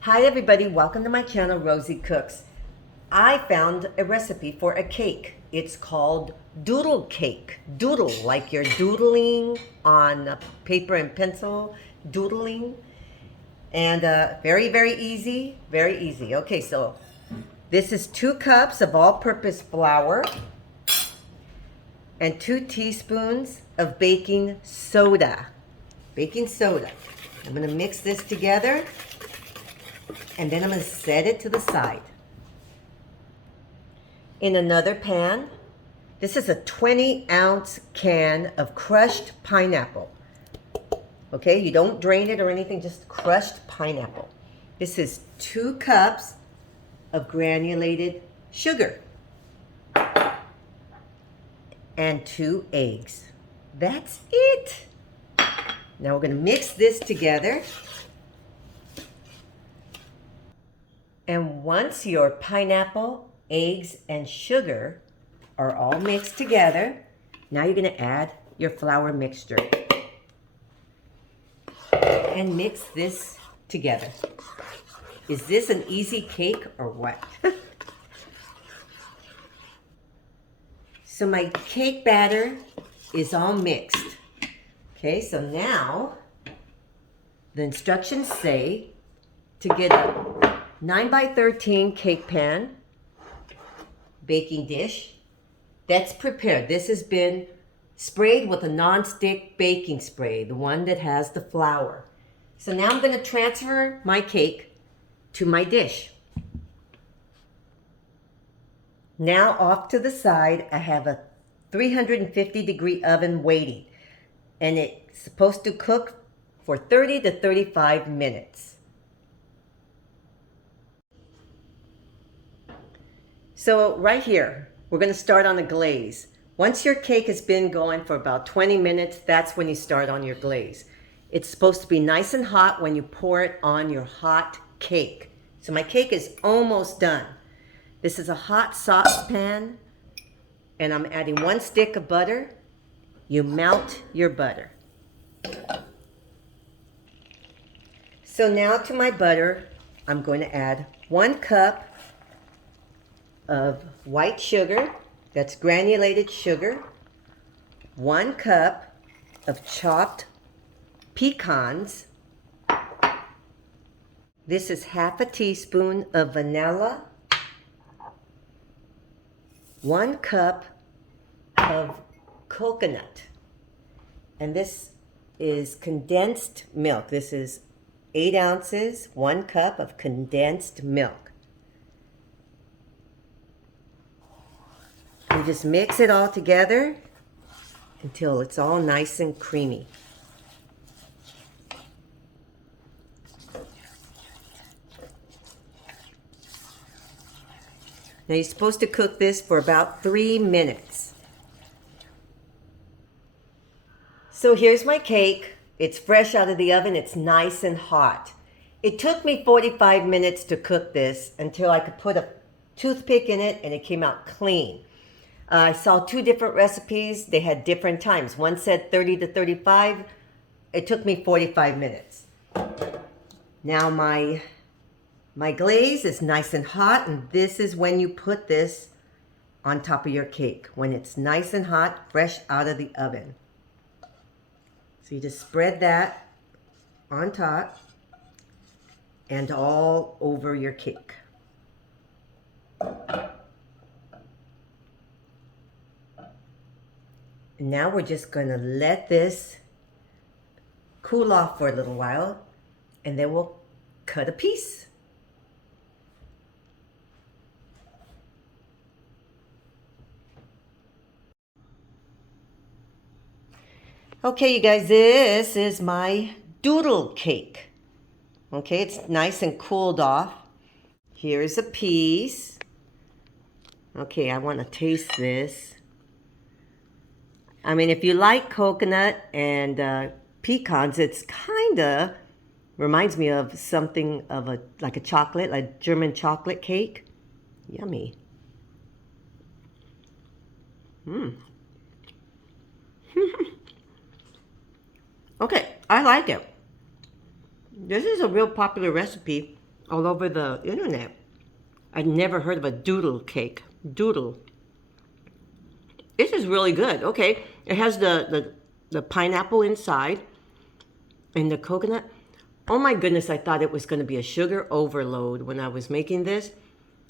Hi everybody, welcome to my channel, Rosie Cooks. I found a recipe for a cake. It's called Doodle cake. Doodle, like you're doodling on paper and pencil, doodling. And very, very easy, very easy. Okay, so this is 2 cups of all-purpose flour and 2 teaspoons of baking soda. Baking soda. I'm gonna mix this together. And then I'm going to set it to the side. In another pan, this is a 20-ounce can of crushed pineapple. Okay, you don't drain it or anything, just crushed pineapple. This is 2 cups of granulated sugar. And 2 eggs. That's it. Now we're going to mix this together. And once your pineapple, eggs, and sugar are all mixed together, now you're going to add your flour mixture. And mix this together. Is this an easy cake or what? So my cake batter is all mixed. Okay, so now the instructions say to get a 9x13 cake pan, baking dish, that's prepared. This has been sprayed with a nonstick baking spray, the one that has the flour. So now I'm going to transfer my cake to my dish. Now off to the side, I have a 350-degree oven waiting, and it's supposed to cook for 30 to 35 minutes. So right here, we're going to start on the glaze. Once your cake has been going for about 20 minutes, that's when you start on your glaze. It's supposed to be nice and hot when you pour it on your hot cake. So my cake is almost done. This is a hot saucepan, and I'm adding 1 stick of butter. You melt your butter. So now to my butter, I'm going to add 1 cup of white sugar, that's granulated sugar, 1 cup of chopped pecans. This is half a teaspoon of vanilla, 1 cup of coconut, and this is condensed milk. This is 8 ounces, 1 cup of condensed milk. You just mix it all together until it's all nice and creamy. Now you're supposed to cook this for about 3 minutes. So here's my cake. It's fresh out of the oven. It's nice and hot. It took me 45 minutes to cook this until I could put a toothpick in it and it came out clean. I saw 2 different recipes. They had different times. One said 30 to 35. It took me 45 minutes. Now my glaze is nice and hot, and this is when you put this on top of your cake, when it's nice and hot, fresh out of the oven. So you just spread that on top and all over your cake. And now we're just going to let this cool off for a little while, and then we'll cut a piece. Okay, you guys, this is my doodle cake. Okay, it's nice and cooled off. Here's a piece. Okay, I want to taste this. I mean, if you like coconut and pecans, it's kind of reminds me of something of like a chocolate, like German chocolate cake. Yummy. Okay, I like it. This is a real popular recipe all over the internet. I'd never heard of a doodle cake. Doodle. This is really good. Okay, it has the pineapple inside and the coconut. Oh my goodness, I thought it was going to be a sugar overload when I was making this.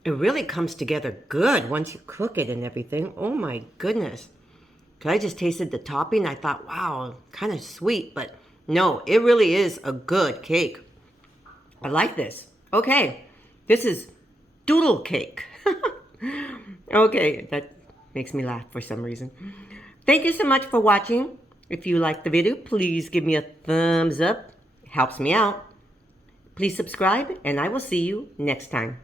It really comes together good once you cook it and everything. Oh my goodness. Cause I just tasted the topping. I thought, wow, kind of sweet, but no, it really is a good cake. I like this. Okay, this is doodle cake. Okay, that makes me laugh for some reason. Thank you so much for watching. If you liked the video, please give me a thumbs up. It helps me out. Please subscribe, and I will see you next time.